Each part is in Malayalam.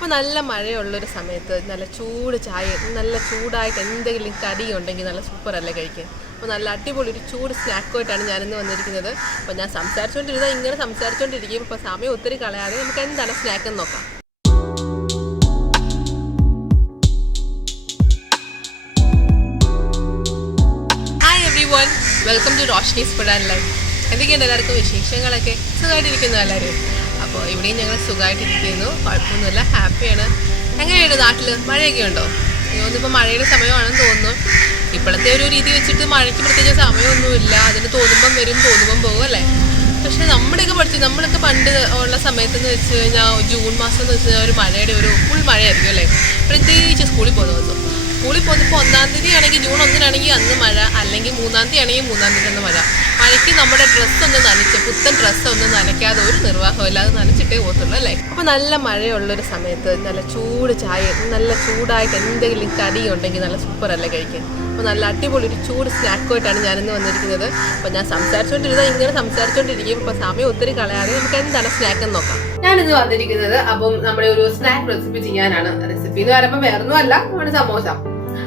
അപ്പോൾ നല്ല മഴയുള്ളൊരു സമയത്ത് നല്ല ചൂട് ചായ നല്ല ചൂടായിട്ട് എന്തെങ്കിലും കടി ഉണ്ടെങ്കിൽ നല്ല സൂപ്പറല്ലേ കഴിക്കാൻ. അപ്പോൾ നല്ല അടിപൊളി ഒരു ചൂട് സ്നാക്കുമായിട്ടാണ് ഞാനിന്ന് വന്നിരിക്കുന്നത്. അപ്പോൾ ഞാൻ സംസാരിച്ചുകൊണ്ടിരുന്നാൽ ഇങ്ങനെ സംസാരിച്ചുകൊണ്ടിരിക്കും. ഇപ്പോൾ സമയം ഒത്തിരി കളയാതെ നമുക്ക് എന്താണ് സ്നാക്ക് എന്ന് നോക്കാം. Hi everyone, welcome to Roshni's food and life. എന്തൊക്കെയുണ്ട് എല്ലാവർക്കും വിശേഷങ്ങളൊക്കെ? സുഖമായിട്ടിരിക്കുന്നു എല്ലാവരും. അപ്പോൾ ഇവിടെയും ഞങ്ങൾ സുഖമായിട്ടിരിക്കുന്നു, കുഴപ്പമൊന്നുമില്ല, ഹാപ്പിയാണ്. എങ്ങനെയുണ്ട് നാട്ടിൽ? മഴയൊക്കെ ഉണ്ടോ? തോന്നുന്നിപ്പോൾ മഴയുടെ സമയമാണെന്ന് തോന്നുന്നു. ഇപ്പോഴത്തെ ഒരു രീതി വെച്ചിട്ട് മഴയ്ക്ക് പ്രത്യേകിച്ച് സമയമൊന്നുമില്ല. അതിന് തോന്നുമ്പം വരും, തോന്നുമ്പം പോകും അല്ലേ. പക്ഷേ നമ്മളൊക്കെ പണ്ട് ഉള്ള സമയത്തെന്ന് വെച്ച് കഴിഞ്ഞാൽ ജൂൺ മാസം എന്ന് വെച്ച് കഴിഞ്ഞാൽ ഒരു മഴയുടെ ഒരു ഫുൾ മഴയായിരിക്കും അല്ലേ. പ്രത്യേകിച്ച് സ്കൂളിൽ പോകുന്ന ദിവസം. സ്കൂളിൽ പോകുന്നപ്പോൾ 1-ാം തീയതി ആണെങ്കിൽ ജൂൺ 1-നാണെങ്കിൽ അന്ന് മഴ, അല്ലെങ്കിൽ 3-ാം തീയതി ആണെങ്കിൽ 3-ാം തീയതി അന്ന് മഴ. മഴയ്ക്ക് നമ്മുടെ ഡ്രസ്സൊന്ന് നനച്ച്, പുത്തൻ ഡ്രസ്സൊന്നും നനയ്ക്കാതെ ഒരു നിർവാഹമില്ല, അത് നനച്ചിട്ടേ പോകത്തുള്ളൂ അല്ലേ. അപ്പോൾ നല്ല മഴയുള്ളൊരു സമയത്ത് നല്ല ചൂട് ചായ നല്ല ചൂടായിട്ട് എന്തെങ്കിലും കടി ഉണ്ടെങ്കിൽ നല്ല സൂപ്പറല്ലേ കഴിക്കാൻ. അപ്പോൾ നല്ല അടിപൊളി ഒരു ചൂട് സ്നാക്കുമായിട്ടാണ് ഞാനിന്ന് വന്നിരിക്കുന്നത്. അപ്പോൾ ഞാൻ സംസാരിച്ചുകൊണ്ടിരുന്നാൽ ഇങ്ങനെ സംസാരിച്ചുകൊണ്ടിരിക്കും. ഇപ്പോൾ സമയം ഒത്തിരി കളയാതെ നമുക്ക് എന്താണ് സ്നാക്ക് എന്ന് നോക്കാം. ഞാനിന്ന് വന്നിരിക്കുന്നത് അപ്പം നമ്മുടെ ഒരു സ്നാക്ക് റെസിപ്പി ചെയ്യാനാണ്. റെസിപ്പി എന്ന് പറയുമ്പോൾ വേറൊന്നും അല്ല, നമ്മുടെ സമോസ.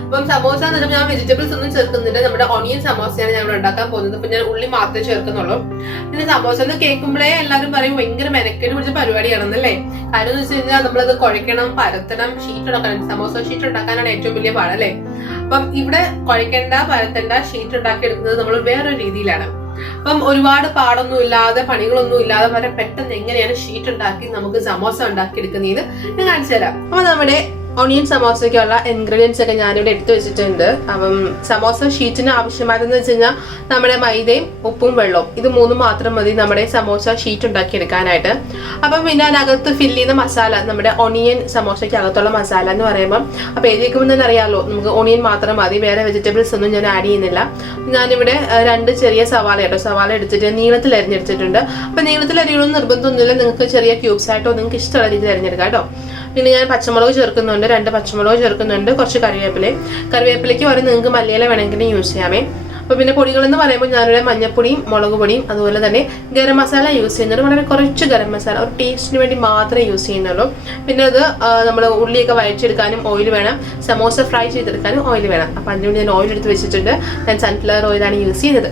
അപ്പം സമോസ എന്ന് പറയുമ്പോൾ ഞാൻ വെജിറ്റബിൾസ് ഒന്നും ചേർക്കുന്നില്ല. നമ്മുടെ ഓണിയൻ സമോസയാണ് ഞങ്ങൾ ഉണ്ടാക്കാൻ പോകുന്നത്. അപ്പം ഞാൻ ഉള്ളി മാത്രമേ ചേർക്കുന്നുള്ളൂ. പിന്നെ സമോസ എന്ന് കേൾക്കുമ്പോഴേ എല്ലാവരും പറയും ഭയങ്കര മെനക്കേട് പിടിച്ച പരിപാടിയാണെന്നല്ലേ. കാര്യം എന്ന് വെച്ച് കഴിഞ്ഞാൽ നമ്മളത് കുഴയ്ക്കണം, പരത്തണം, ഷീറ്റ് ഉണ്ടാക്കണം. സമോസ ഷീറ്റ് ഉണ്ടാക്കാനാണ് ഏറ്റവും വലിയ പാടല്ലേ. അപ്പം ഇവിടെ കുഴയ്ക്കേണ്ട, പരത്തേണ്ട, ഷീറ്റ് ഉണ്ടാക്കി എടുക്കുന്നത് നമ്മൾ വേറൊരു രീതിയിലാണ്. അപ്പം ഒരുപാട് പാടൊന്നും ഇല്ലാതെ, പണികളൊന്നും ഇല്ലാതെ വളരെ പെട്ടെന്ന് എങ്ങനെയാണ് ഷീറ്റ് ഉണ്ടാക്കി നമുക്ക് സമോസ ഉണ്ടാക്കി എടുക്കുന്നതെന്ന് ഞാൻ കാണിച്ചു തരാം. അപ്പൊ നമ്മുടെ ഓണിയൻ സമോസയ്ക്കുള്ള ഇൻഗ്രീഡിയൻസ് ഒക്കെ ഞാനിവിടെ എടുത്തു വെച്ചിട്ടുണ്ട്. അപ്പം സമോസ ഷീറ്റിന് ആവശ്യമായതെന്ന് വെച്ച് കഴിഞ്ഞാൽ നമ്മുടെ മൈദയും ഉപ്പും വെള്ളവും, ഇത് മൂന്നും മാത്രം മതി നമ്മുടെ സമോസ ഷീറ്റ് ഉണ്ടാക്കി എടുക്കാനായിട്ട്. അപ്പം പിന്നെ അതിനകത്ത് ഫില്ല് ചെയ്യുന്ന മസാല, നമ്മുടെ ഒണിയൻ സമോസയ്ക്ക് അകത്തുള്ള മസാല എന്ന് പറയുമ്പം അപ്പോൾ എഴുതിയേക്കുമ്പോൾ തന്നെ അറിയാമല്ലോ, നമുക്ക് ഒണിയൻ മാത്രം മതി, വേറെ വെജിറ്റബിൾസ് ഒന്നും ഞാൻ ആഡ് ചെയ്യുന്നില്ല. ഞാനിവിടെ 2 ചെറിയ സവാള എടുത്തിട്ട് നീളത്തിൽ അരിഞ്ഞെടുത്തിട്ടുണ്ട്. അപ്പം നീളത്തിൽ അരിയണമെന്ന് നിർബന്ധമൊന്നുമില്ല, നിങ്ങൾക്ക് ചെറിയ ക്യൂബ്സ് ആയിട്ടോ നിങ്ങൾക്ക് ഇഷ്ടമുള്ള രീതിയിൽ അരിഞ്ഞെടുക്കാം കേട്ടോ. പിന്നെ ഞാൻ പച്ചമുളക് ചേർക്കുന്നുണ്ട്, 2 പച്ചമുളക് ചേർക്കുന്നുണ്ട്, കുറച്ച് കറിവേപ്പിലയ്ക്ക് വരെ നിങ്ങൾക്ക് മല്ലിയില വേണമെങ്കിലും യൂസ് ചെയ്യാമേ. അപ്പോൾ പിന്നെ പൊടികളെന്ന് പറയുമ്പോൾ ഞാനിവിടെ മഞ്ഞപ്പൊടിയും മുളക് പൊടിയും അതുപോലെ തന്നെ ഗരം മസാല യൂസ് ചെയ്യുന്നുണ്ട്. വളരെ കുറച്ച് ഗരം മസാല, ഒരു ടേസ്റ്റിന് വേണ്ടി മാത്രമേ യൂസ് ചെയ്യുന്നുള്ളൂ. പിന്നെ അത് നമ്മൾ ഉള്ളിയൊക്കെ വഴച്ചെടുക്കാനും ഓയിൽ വേണം, സമോസ ഫ്രൈ ചെയ്തെടുക്കാനും ഓയിൽ വേണം. അപ്പം അതിനുവേണ്ടി ഞാൻ ഓയിൽ എടുത്ത് വെച്ചിട്ടുണ്ട്. ഞാൻ സൺഫ്ലവർ ഓയിലാണ് യൂസ് ചെയ്യുന്നത്.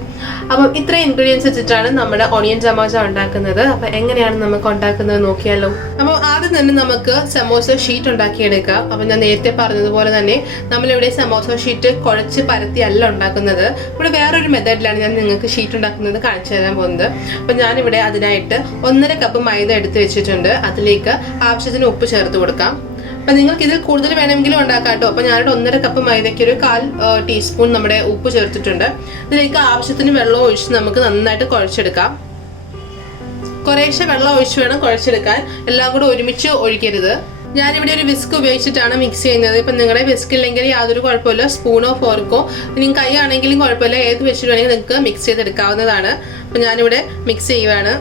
അപ്പം ഇത്രയും ഇൻഗ്രീഡിയൻസ് വെച്ചിട്ടാണ് നമ്മുടെ ഓണിയൻ സമോസ ഉണ്ടാക്കുന്നത്. അപ്പം എങ്ങനെയാണ് നമുക്ക് ഉണ്ടാക്കുന്നത് നോക്കിയാലോ. അപ്പോൾ ആദ്യം തന്നെ നമുക്ക് സമോസ ഷീറ്റ് ഉണ്ടാക്കിയെടുക്കാം. അപ്പം ഞാൻ നേരത്തെ പറഞ്ഞതുപോലെ തന്നെ നമ്മളിവിടെ സമോസ ഷീറ്റ് കുഴച്ച് പരത്തി അല്ല ഉണ്ടാക്കുന്നത്. ഇവിടെ വേറൊരു മെത്തേഡിലാണ് ഞാൻ നിങ്ങൾക്ക് ഷീറ്റ് ഉണ്ടാക്കുന്നത് കാണിച്ചു തരാൻ പോകുന്നത്. അപ്പം ഞാനിവിടെ അതിനായിട്ട് 1.5 കപ്പ് മൈദ എടുത്ത് വെച്ചിട്ടുണ്ട്. അതിലേക്ക് ആവശ്യത്തിന് ഉപ്പ് ചേർത്ത് കൊടുക്കാം. അപ്പം നിങ്ങൾക്ക് ഇതിൽ കൂടുതൽ വേണമെങ്കിലും ഉണ്ടാക്കാം കേട്ടോ. അപ്പം ഞാനിവിടെ 1.5 കപ്പ് മൈദയ്ക്ക് ഒരു 1/4 ടീസ്പൂൺ നമ്മുടെ ഉപ്പ് ചേർത്തിട്ടുണ്ട്. ഇതിലേക്ക് ആവശ്യത്തിന് വെള്ളം ഒഴിച്ച് നമുക്ക് നന്നായിട്ട് കുഴച്ചെടുക്കാം. കുറേശ്ശെ വെള്ളം ഒഴിച്ച് വേണം കുഴച്ചെടുക്കാൻ, എല്ലാം കൂടെ ഒരുമിച്ച് ഒഴിക്കരുത്. ഞാനിവിടെ ഒരു വിസ്ക് ഉപയോഗിച്ചിട്ടാണ് മിക്സ് ചെയ്യുന്നത്. ഇപ്പം നിങ്ങളുടെ വിസ്ക് ഇല്ലെങ്കിൽ യാതൊരു കുഴപ്പമില്ല, സ്പൂണോ ഫോർക്കോ, നിങ്ങൾക്ക് കൈ ആണെങ്കിലും കുഴപ്പമില്ല, ഏത് വെച്ചിട്ട് വേണമെങ്കിൽ നിങ്ങൾക്ക് മിക്സ് ചെയ്തെടുക്കാവുന്നതാണ്. അപ്പം ഞാനിവിടെ മിക്സ് ചെയ്യുവാണ്.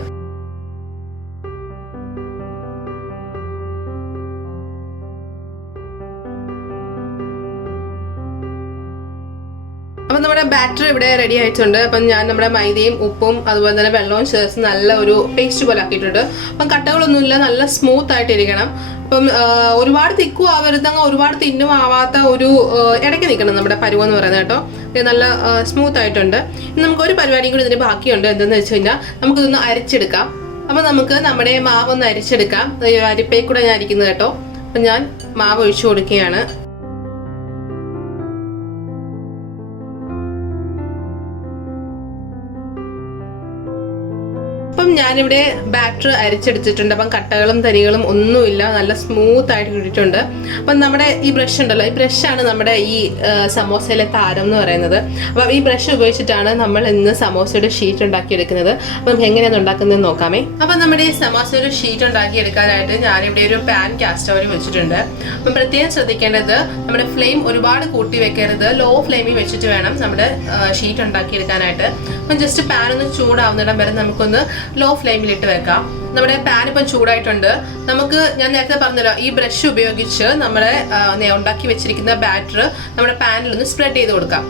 അപ്പം നമ്മുടെ ബാറ്റർ ഇവിടെ റെഡി ആയിട്ടുണ്ട്. അപ്പം ഞാൻ നമ്മുടെ മൈദയും ഉപ്പും അതുപോലെ തന്നെ വെള്ളവും ചേർത്ത് നല്ല ഒരു പേസ്റ്റ് പോലെ ആക്കിയിട്ടുണ്ട്. അപ്പം കട്ടകളൊന്നുമില്ല, നല്ല സ്മൂത്ത് ആയിട്ടിരിക്കണം. അപ്പം ഒരുപാട് തിക്കും ആവരുത്, അങ്ങ് ഒരുപാട് തിന്നും ആവാത്ത ഒരു ഇടയ്ക്ക് നിൽക്കണം നമ്മുടെ പരുവെന്ന് പറയുന്നത് കേട്ടോ. ഇത് നല്ല സ്മൂത്ത് ആയിട്ടുണ്ട്. ഇനി നമുക്കൊരു പരിപാടിയും കൂടി ഇതിന് ബാക്കിയുണ്ട്. എന്തെന്ന് വെച്ച് കഴിഞ്ഞാൽ നമുക്കിതൊന്ന് അരിച്ചെടുക്കാം. അപ്പം നമുക്ക് നമ്മുടെ മാവ് ഒന്ന് അരിച്ചെടുക്കാം. അരിപ്പയിൽ കൂടെ ഞാൻ അരിക്കുന്നത് കേട്ടോ. അപ്പം ഞാൻ മാവ് ഒഴിച്ചു കൊടുക്കുകയാണ്. അപ്പം ഞാനിവിടെ ബാറ്റർ അരിച്ചെടുത്തിട്ടുണ്ട്. അപ്പം കട്ടകളും തരികളും ഒന്നുമില്ല, നല്ല സ്മൂത്ത് ആയിട്ട് കിട്ടിയിട്ടുണ്ട്. അപ്പം നമ്മുടെ ഈ ബ്രഷ് ഉണ്ടല്ലോ, ഈ ബ്രഷാണ് നമ്മുടെ ഈ സമോസയിലെ താരം എന്ന് പറയുന്നത്. അപ്പം ഈ ബ്രഷ് ഉപയോഗിച്ചിട്ടാണ് നമ്മൾ ഇന്ന് സമോസയുടെ ഷീറ്റ് ഉണ്ടാക്കിയെടുക്കുന്നത്. അപ്പം നമുക്ക് എങ്ങനെയാണ് ഉണ്ടാക്കുന്നത് നോക്കാമേ. അപ്പം നമ്മുടെ ഈ സമോസയുടെ ഷീറ്റ് ഉണ്ടാക്കിയെടുക്കാനായിട്ട് ഞാനിവിടെ ഒരു പാൻ കാസ്റ്റ് ഓയിൽ വെച്ചിട്ടുണ്ട്. അപ്പം പ്രത്യേകം ശ്രദ്ധിക്കേണ്ടത് നമ്മുടെ ഫ്ലെയിം ഒരുപാട് കൂട്ടി വെക്കരുത്, ലോ ഫ്ലെയിമിൽ വെച്ചിട്ട് വേണം നമ്മുടെ ഷീറ്റ് ഉണ്ടാക്കിയെടുക്കാനായിട്ട്. അപ്പം ജസ്റ്റ് പാൻ ഒന്ന് ചൂടാവുന്നിടം വരെ നമുക്കൊന്ന് ലോ ഫ്ലെയിമിലിട്ട് വെക്കാം. നമ്മുടെ പാൻ ഇപ്പം ചൂടായിട്ടുണ്ട്. നമുക്ക് ഞാൻ നേരത്തെ പറഞ്ഞല്ലോ, ഈ ബ്രഷ് ഉപയോഗിച്ച് നമ്മളെ ഉണ്ടാക്കി വെച്ചിരിക്കുന്ന ബാറ്റർ നമ്മുടെ പാനിൽ ഒന്ന് സ്പ്രെഡ് ചെയ്ത് കൊടുക്കാം.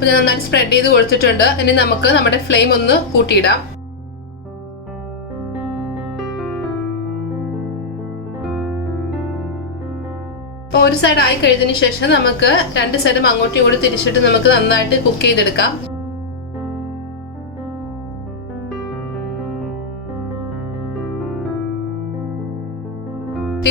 അപ്പോൾ ഞാൻ നന്നായിട്ട് സ്പ്രെഡ് ചെയ്ത് കൊടുത്തിട്ടുണ്ട്. ഇനി നമുക്ക് നമ്മുടെ ഫ്ലെയിം ഒന്ന് കൂട്ടിയിടാം. അപ്പോൾ ഒരു സൈഡ് ആയി കഴിഞ്ഞതിന് ശേഷം നമുക്ക് രണ്ട് സൈഡും അങ്ങോട്ടും ഇങ്ങോട്ടും തിരിച്ചിട്ട് നമുക്ക് നന്നായിട്ട് കുക്ക് ചെയ്തെടുക്കാം.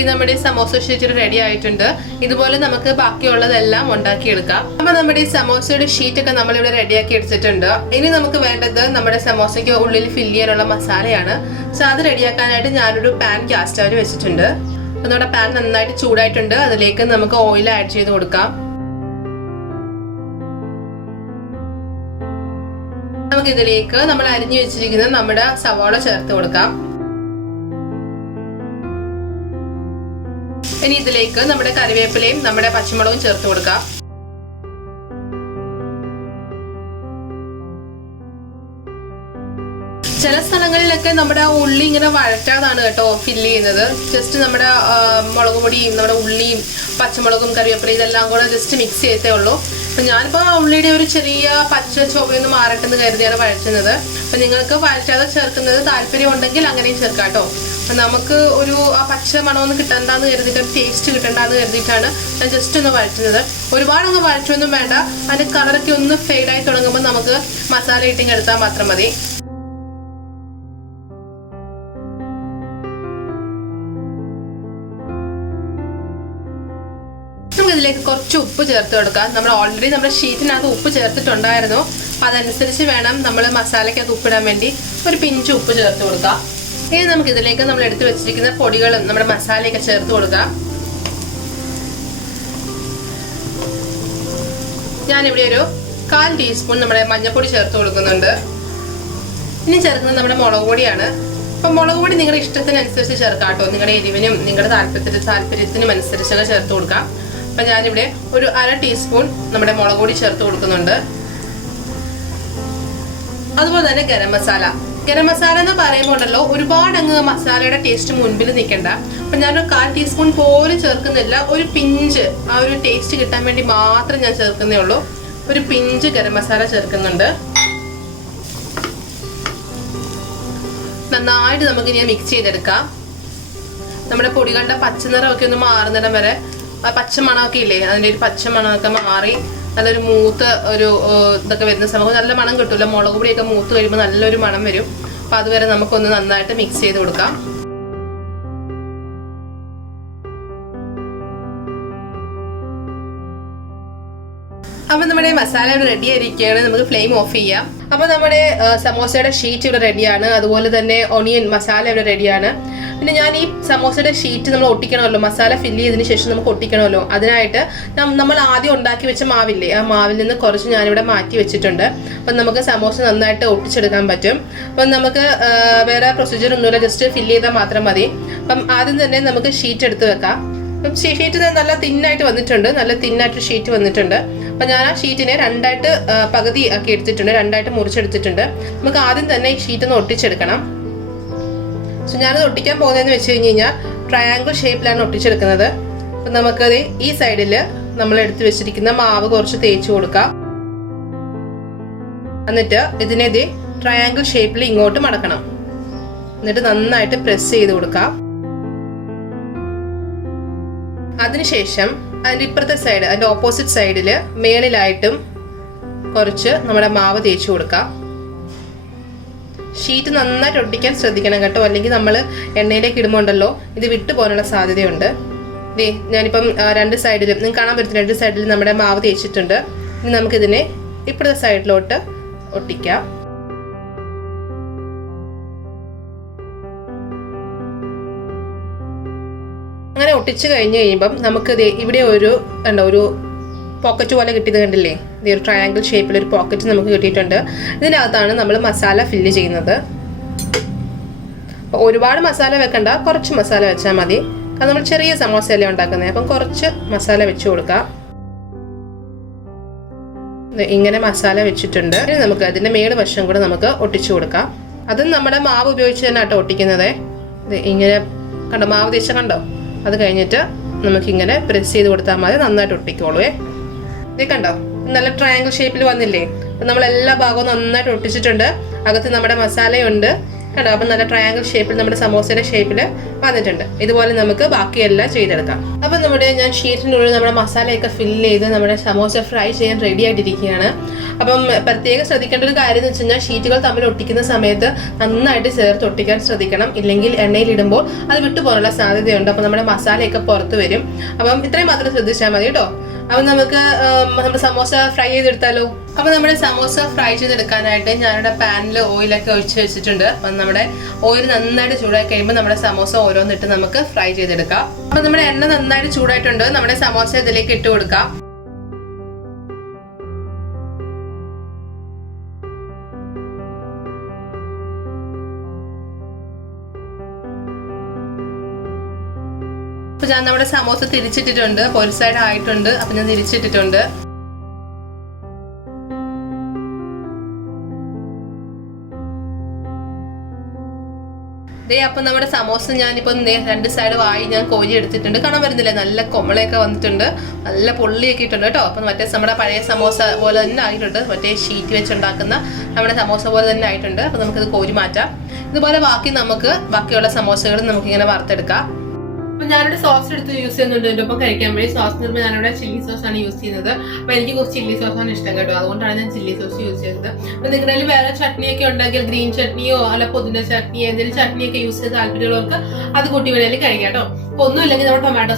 നമ്മുടെ സമോസ ഷീറ്റ് റെഡി ആയിട്ടുണ്ട്. ഇതുപോലെ നമുക്ക് ബാക്കിയുള്ളതെല്ലാം ഉണ്ടാക്കിയെടുക്കാം. അപ്പൊ നമ്മുടെ ഈ സമോസയുടെ ഷീറ്റ് ഒക്കെ നമ്മളിവിടെ റെഡിയാക്കി എടുത്തിട്ടുണ്ട്. ഇനി നമുക്ക് വേണ്ടത് നമ്മുടെ സമോസയ്ക്ക് ഉള്ളിൽ ഫില്ല് ചെയ്യാനുള്ള മസാലയാണ്. സോ അത് റെഡിയാക്കാനായിട്ട് ഞാനൊരു പാൻ ഗ്യാസ് സ്റ്റവിൽ വെച്ചിട്ടുണ്ട്. അപ്പൊ നമ്മുടെ പാൻ നന്നായിട്ട് ചൂടായിട്ടുണ്ട്. അതിലേക്ക് നമുക്ക് ഓയിൽ ആഡ് ചെയ്ത് കൊടുക്കാം. നമുക്ക് ഇതിലേക്ക് നമ്മൾ അരിഞ്ഞു വെച്ചിരിക്കുന്ന നമ്മുടെ സവാള ചേർത്ത് കൊടുക്കാം. ഇനി ഇതിലേക്ക് നമ്മുടെ കറിവേപ്പിലയും നമ്മുടെ പച്ചമുളകും ചേർത്ത് കൊടുക്കാം. ചില സ്ഥലങ്ങളിലൊക്കെ നമ്മുടെ ഉള്ളി ഇങ്ങനെ വഴറ്റാതാണ് കേട്ടോ ഫില്ല് ചെയ്യുന്നത്. ജസ്റ്റ് നമ്മുടെ മുളക് പൊടിയും നമ്മുടെ ഉള്ളിയും പച്ചമുളകും കറിവേപ്പിലയും ഇതെല്ലാം കൂടെ ജസ്റ്റ് മിക്സ് ചെയ്തേ ഉള്ളൂ. അപ്പം ഞാനിപ്പോൾ ഉള്ളിയുടെ ഒരു ചെറിയ പച്ച ചുവയൊന്ന് മാറട്ടെന്ന് കരുതിയാണ് വഴറ്റുന്നത്. അപ്പം നിങ്ങൾക്ക് വഴറ്റാതെ ചേർക്കുന്നത് താല്പര്യം ഉണ്ടെങ്കിൽ അങ്ങനെയും ചേർക്കാം കേട്ടോ. അപ്പം നമുക്ക് ഒരു ആ പച്ച മണമൊന്നും കിട്ടണ്ടെന്ന് കരുതിയിട്ട് ടേസ്റ്റ് കിട്ടണ്ടെന്ന് കരുതിയിട്ടാണ് ഞാൻ ജസ്റ്റ് ഒന്ന് വഴറ്റുന്നത്. ഒരുപാടൊന്നും വഴറ്റൊന്നും വേണ്ട. അതിൻ്റെ കളറൊക്കെ ഒന്ന് ഫെയ്ഡായി തുടങ്ങുമ്പോൾ നമുക്ക് മസാല ഇട്ടിങ് എടുത്താൽ മാത്രം മതി. നമുക്ക് ഇതിലേക്ക് കുറച്ച് ഉപ്പ് ചേർത്ത് കൊടുക്കാം. നമ്മൾ ഓൾറെഡി നമ്മുടെ ഷീറ്റിനകത്ത് ഉപ്പ് ചേർത്തിട്ടുണ്ടായിരുന്നു. അപ്പം അതനുസരിച്ച് വേണം നമ്മൾ മസാലയ്ക്കകത്ത് ഉപ്പിടാൻ വേണ്ടി ഒരു പിഞ്ച് ഉപ്പ് ചേർത്ത് കൊടുക്കാം. ഇനി നമുക്ക് ഇതിലേക്ക് നമ്മൾ എടുത്തു വെച്ചിരിക്കുന്ന പൊടികളും നമ്മുടെ മസാലയൊക്കെ ചേർത്ത് കൊടുക്കാം. ഞാനിവിടെ ഒരു 1/4 ടീസ്പൂൺ നമ്മുടെ മഞ്ഞൾപ്പൊടി ചേർത്ത് കൊടുക്കുന്നുണ്ട്. ഇനി ചേർക്കുന്നത് നമ്മുടെ മുളക് പൊടിയാണ്. അപ്പം മുളക് പൊടി നിങ്ങളുടെ ഇഷ്ടത്തിനനുസരിച്ച് ചേർക്കാം കേട്ടോ. നിങ്ങളുടെ എരിവിനും നിങ്ങളുടെ താല്പര്യത്തിനും അനുസരിച്ചൊക്കെ ചേർത്ത് കൊടുക്കാം. അപ്പം ഞാനിവിടെ ഒരു 1/2 ടീസ്പൂൺ നമ്മുടെ മുളക് പൊടി ചേർത്ത് കൊടുക്കുന്നുണ്ട്. അതുപോലെ തന്നെ ഗരം മസാല. ഗരം മസാല എന്ന് പറയുമ്പോൾ ഉണ്ടല്ലോ ഒരുപാട് അങ്ങ് മസാലയുടെ ടേസ്റ്റ് മുൻപിൽ നിൽക്കണ്ട. അപ്പം ഞാനൊരു 1/4 ടീസ്പൂൺ പോലും ചേർക്കുന്നില്ല. ഒരു പിഞ്ച് ആ ഒരു ടേസ്റ്റ് കിട്ടാൻ വേണ്ടി മാത്രം ഞാൻ ചേർക്കുന്നേ ഉള്ളൂ. ഒരു പിഞ്ച് ഗരം മസാല ചേർക്കുന്നുണ്ട്. നന്നായിട്ട് നമുക്കിനി മിക്സ് ചെയ്തെടുക്കാം. നമ്മുടെ പൊടികളുടെ പച്ചനിറമൊക്കെ ഒന്ന് മാറുന്നിടം വരെ ആ പച്ചമണമൊക്കെ ഇല്ലേ, അതിൻ്റെ ഒരു പച്ചമണമൊക്കെ മാറി നല്ലൊരു മൂത്ത് ഒരു ഇതൊക്കെ വരുന്ന സമയം നല്ല മണം കിട്ടുമല്ലോ. മുളക് പൊടിയൊക്കെ മൂത്ത് കഴിയുമ്പോൾ നല്ലൊരു മണം വരും. അപ്പം അതുവരെ നമുക്കൊന്ന് നന്നായിട്ട് മിക്സ് ചെയ്ത് കൊടുക്കാം. അപ്പം നമ്മുടെ മസാല റെഡി ആയിരിക്കുകയാണ്. നമുക്ക് ഫ്ലെയിം ഓഫ് ചെയ്യാം. അപ്പം നമ്മുടെ സമോസയുടെ ഷീറ്റ് ഇവിടെ റെഡിയാണ്. അതുപോലെ തന്നെ ഒണിയൻ മസാല ഇവിടെ റെഡിയാണ്. പിന്നെ ഞാൻ ഈ സമോസയുടെ ഷീറ്റ് നമ്മൾ ഒട്ടിക്കണമല്ലോ, മസാല ഫില്ല് ചെയ്തതിന് ശേഷം നമുക്ക് ഒട്ടിക്കണമല്ലോ. അതിനായിട്ട് നമ്മൾ ആദ്യം ഉണ്ടാക്കി വെച്ച മാവില്ലേ, ആ മാവിൽ നിന്ന് കുറച്ച് ഞാനിവിടെ മാറ്റി വെച്ചിട്ടുണ്ട്. അപ്പം നമുക്ക് സമോസ നന്നായിട്ട് ഒട്ടിച്ചെടുക്കാൻ പറ്റും. അപ്പം നമുക്ക് വേറെ പ്രൊസീജിയർ ഒന്നുമില്ല, ജസ്റ്റ് ഫില്ല് ചെയ്താൽ മാത്രം മതി. അപ്പം ആദ്യം തന്നെ നമുക്ക് ഷീറ്റ് എടുത്ത് വെക്കാം. അപ്പം ഷീറ്റ് നല്ല തിന്നായിട്ട് വന്നിട്ടുണ്ട്, നല്ല തിന്നായിട്ട് ഷീറ്റ് വന്നിട്ടുണ്ട്. അപ്പം ഞാൻ ആ ഷീറ്റിനെ രണ്ടായിട്ട് പകുതി ആക്കി എടുത്തിട്ടുണ്ട്, രണ്ടായിട്ട് മുറിച്ചെടുത്തിട്ടുണ്ട്. നമുക്ക് ആദ്യം തന്നെ ഈ ഷീറ്റ് ഒന്ന് ഒട്ടിച്ചെടുക്കണം. സോ ഞാനത് ഒട്ടിക്കാൻ പോകുന്നതെന്ന് വെച്ച് കഴിഞ്ഞ് കഴിഞ്ഞാൽ ട്രയാങ്കിൾ ഷേപ്പിലാണ് ഒട്ടിച്ചെടുക്കുന്നത്. അപ്പം നമുക്കത് ഈ സൈഡിൽ നമ്മൾ എടുത്ത് വെച്ചിരിക്കുന്ന മാവ് കുറച്ച് തേച്ച് കൊടുക്കാം. എന്നിട്ട് ഇതിനെ ട്രയാങ്കിൾ ഷേപ്പിൽ ഇങ്ങോട്ട് മടക്കണം. എന്നിട്ട് നന്നായിട്ട് പ്രസ് ചെയ്ത് കൊടുക്കാം. അതിനുശേഷം അതിൻ്റെ ഇപ്പുറത്തെ സൈഡ്, അതിൻ്റെ ഓപ്പോസിറ്റ് സൈഡിൽ മേളിലായിട്ടും കുറച്ച് നമ്മുടെ മാവ് തേച്ച് കൊടുക്കാം. ഷീറ്റ് നന്നായിട്ട് ഒട്ടിക്കാൻ ശ്രദ്ധിക്കണം കേട്ടോ, അല്ലെങ്കിൽ നമ്മൾ എണ്ണയിലേക്ക് ഇടുമ്പോൾ ഉണ്ടല്ലോ ഇത് വിട്ടു പോകാനുള്ള സാധ്യതയുണ്ട്. ഞാനിപ്പം രണ്ട് സൈഡിലും നിങ്ങൾക്ക് കാണാൻ പറ്റും, രണ്ട് സൈഡിലും നമ്മുടെ മാവ് തേച്ചിട്ടുണ്ട്. ഇനി നമുക്കിതിനെ ഇപ്പുറത്തെ സൈഡിലോട്ട് ഒട്ടിക്കാം. അങ്ങനെ ഒട്ടിച്ച് കഴിഞ്ഞ് കഴിയുമ്പം നമുക്ക് ഇവിടെ ഒരു പോക്കറ്റ് പോലെ കിട്ടിയത് കണ്ടില്ലേ, ഒരു ട്രയാങ്കിൾ ഷേപ്പിൽ ഒരു പോക്കറ്റ് നമുക്ക് കിട്ടിയിട്ടുണ്ട്. ഇതിനകത്താണ് നമ്മൾ മസാല ഫില്ല് ചെയ്യുന്നത്. അപ്പോൾ ഒരുപാട് മസാല വെക്കണ്ട, കുറച്ച് മസാല വെച്ചാൽ മതി. അത് നമ്മൾ ചെറിയ സമോസയല്ലേ ഉണ്ടാക്കുന്നത്, അപ്പം കുറച്ച് മസാല വെച്ച് കൊടുക്കാം. ഇങ്ങനെ മസാല വെച്ചിട്ടുണ്ട്. നമുക്ക് അതിൻ്റെ മേട് വശം കൂടെ നമുക്ക് ഒട്ടിച്ചു കൊടുക്കാം. അതും നമ്മുടെ മാവ് ഉപയോഗിച്ച് തന്നെ ആട്ടോ ഒട്ടിക്കുന്നത്. ഇങ്ങനെ കണ്ടോ, മാവ് തേച്ച കണ്ടോ. അത് കഴിഞ്ഞിട്ട് നമുക്കിങ്ങനെ പ്രസ് ചെയ്ത് കൊടുത്താൽ മതി, നന്നായിട്ട് ഒട്ടിക്കോളൂ. ഇത് കണ്ടോ, നല്ല ട്രയാങ്കിൾ ഷേപ്പിൽ വന്നില്ലേ. നമ്മൾ എല്ലാ ഭാഗവും നന്നായിട്ട് ഒട്ടിച്ചിട്ടുണ്ട്. അകത്ത് നമ്മുടെ മസാലയുണ്ട് കേട്ടോ. അപ്പം നല്ല ട്രയാങ്കിൾ ഷേപ്പിൽ നമ്മുടെ സമോസയുടെ ഷേപ്പിൽ വന്നിട്ടുണ്ട്. ഇതുപോലെ നമുക്ക് ബാക്കിയെല്ലാം ചെയ്തെടുക്കാം. അപ്പം ഞാൻ ഷീറ്റിനുള്ളിൽ നമ്മുടെ മസാലയൊക്കെ ഫില്ല് ചെയ്ത് നമ്മുടെ സമോസ ഫ്രൈ ചെയ്യാൻ റെഡി ആയിട്ടിരിക്കുകയാണ്. അപ്പം പ്രത്യേകം ശ്രദ്ധിക്കേണ്ട ഒരു കാര്യം എന്ന് വെച്ച് കഴിഞ്ഞാൽ ഷീറ്റുകൾ തമ്മിൽ ഒട്ടിക്കുന്ന സമയത്ത് നന്നായിട്ട് ചേർത്ത് ഒട്ടിക്കാൻ ശ്രദ്ധിക്കണം. ഇല്ലെങ്കിൽ എണ്ണയിലിടുമ്പോൾ അത് വിട്ടുപോകാനുള്ള സാധ്യതയുണ്ട്. അപ്പം നമ്മുടെ മസാലയൊക്കെ പുറത്ത് വരും. അപ്പം ഇത്രയും മാത്രം ശ്രദ്ധിച്ചാൽ മതി കേട്ടോ. അപ്പം നമുക്ക് നമ്മുടെ സമോസ ഫ്രൈ ചെയ്തെടുത്താലോ. അപ്പം നമ്മുടെ സമോസ ഫ്രൈ ചെയ്തെടുക്കാനായിട്ട് ഞാനിവിടെ പാനിൽ ഓയിലൊക്കെ ഒഴിച്ച് വെച്ചിട്ടുണ്ട്. അപ്പം നമ്മുടെ ഓയിൽ നന്നായിട്ട് ചൂടായി കഴിയുമ്പോൾ നമ്മുടെ സമോസ ഓരോന്നിട്ട് നമുക്ക് ഫ്രൈ ചെയ്തെടുക്കാം. അപ്പം നമ്മുടെ എണ്ണ നന്നായിട്ട് ചൂടായിട്ടുണ്ട്. നമ്മുടെ സമോസ ഇതിലേക്ക് ഇട്ട് കൊടുക്കാം. അപ്പൊ ഞാൻ നമ്മുടെ സമോസ തിരിച്ചിട്ടിട്ടുണ്ട്. ഒരു സൈഡ് ആയിട്ടുണ്ട്. അപ്പൊ ഞാൻ തിരിച്ചിട്ടിട്ടുണ്ട്. അപ്പൊ നമ്മുടെ സമോസ ഞാനിപ്പോ രണ്ട് സൈഡും ആയി ഞാൻ കോരി എടുത്തിട്ടുണ്ട്. കാണാൻ വരുന്നില്ലേ, നല്ല കൊമളയൊക്കെ വന്നിട്ടുണ്ട്, നല്ല പൊള്ളിയൊക്കെ ഇട്ടുണ്ട് കേട്ടോ. അപ്പൊ മറ്റേ നമ്മുടെ പഴയ സമോസ പോലെ തന്നെ ആയിട്ടുണ്ട്. മറ്റേ ഷീറ്റ് വെച്ചുണ്ടാക്കുന്ന നമ്മുടെ സമോസ പോലെ തന്നെ ആയിട്ടുണ്ട്. അപ്പൊ നമുക്കിത് കോരി മാറ്റാം. ഇതുപോലെ ബാക്കിയുള്ള സമോസകൾ നമുക്കിങ്ങനെ വറുത്തെടുക്കാം. അപ്പൊ ഞാനിവിടെ സോസ് എടുത്ത് യൂസ് ചെയ്യുന്നുണ്ട്. എൻ്റെ ഒപ്പം കഴിക്കാൻ വേണ്ടി സോസ് നിർമ്മിച്ച് ഞാനിവിടെ ചില്ലി സോസ് ആണ് യൂസ് ചെയ്യുന്നത്. അപ്പൊ എനിക്ക് കുറച്ച് ചില്ലി സോസാണ് ഇഷ്ടം കേട്ടോ. അതുകൊണ്ടാണ് ഞാൻ ചില്ലി സോസ് യൂസ് ചെയ്തത്. അപ്പൊ നിങ്ങളുടെ കയ്യിൽ വേറെ ചട്നിയൊക്കെ ഉണ്ടെങ്കിൽ ഗ്രീൻ ചട്നിയോ അല്ല പുതിന ചട്നിയോ എന്തെങ്കിലും ചട്നിയൊക്കെ യൂസ് ചെയ്ത് താല്പര്യമുള്ളവർക്ക് അത് കൂട്ടി വേണമെങ്കിൽ കഴിക്കാം കേട്ടോ. അപ്പൊ ഒന്നും ഇല്ലെങ്കിൽ നമ്മുടെ ടൊമാറ്റോ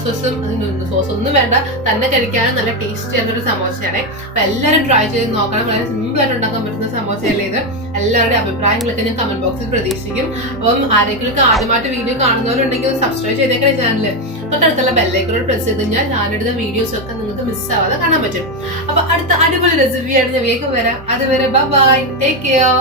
സോസ് ഒന്നും വേണ്ട, തന്നെ കഴിക്കാനും നല്ല ടേസ്റ്റി ആയിട്ടൊരു സമോസയാണ്. അപ്പൊ എല്ലാവരും ട്രൈ ചെയ്ത് നോക്കണം. വളരെ സിമ്പിൾ ആയിട്ട് ഉണ്ടാക്കാൻ പറ്റുന്ന സമോസയല്ലേ ഇത്. എല്ലാവരുടെയും അഭിപ്രായങ്ങളൊക്കെ ഞാൻ കമന്റ് ബോക്സിൽ പ്രതീക്ഷിക്കും. അപ്പം ആരെങ്കിലും ആദ്യമായിട്ട് വീഡിയോ കാണുന്നവരുണ്ടെങ്കിൽ സബ്സ്ക്രൈബ് ചെയ്തേക്കണേ ചാനല്. തൊട്ടടുത്തുള്ള ബെല്ലൈക്കൺ പ്രസ് ചെയ്ത് കഴിഞ്ഞാൽ ഞാനെടുത്ത വീഡിയോസ് ഒക്കെ നിങ്ങൾക്ക് മിസ്സാവാതെ കാണാൻ പറ്റും. അപ്പൊ അടുത്ത അടിപൊളി റെസിപ്പിയാണ് ഞാൻ വേഗം വരാം. അതുവരെ ബൈ, ടേക്ക് കെയർ.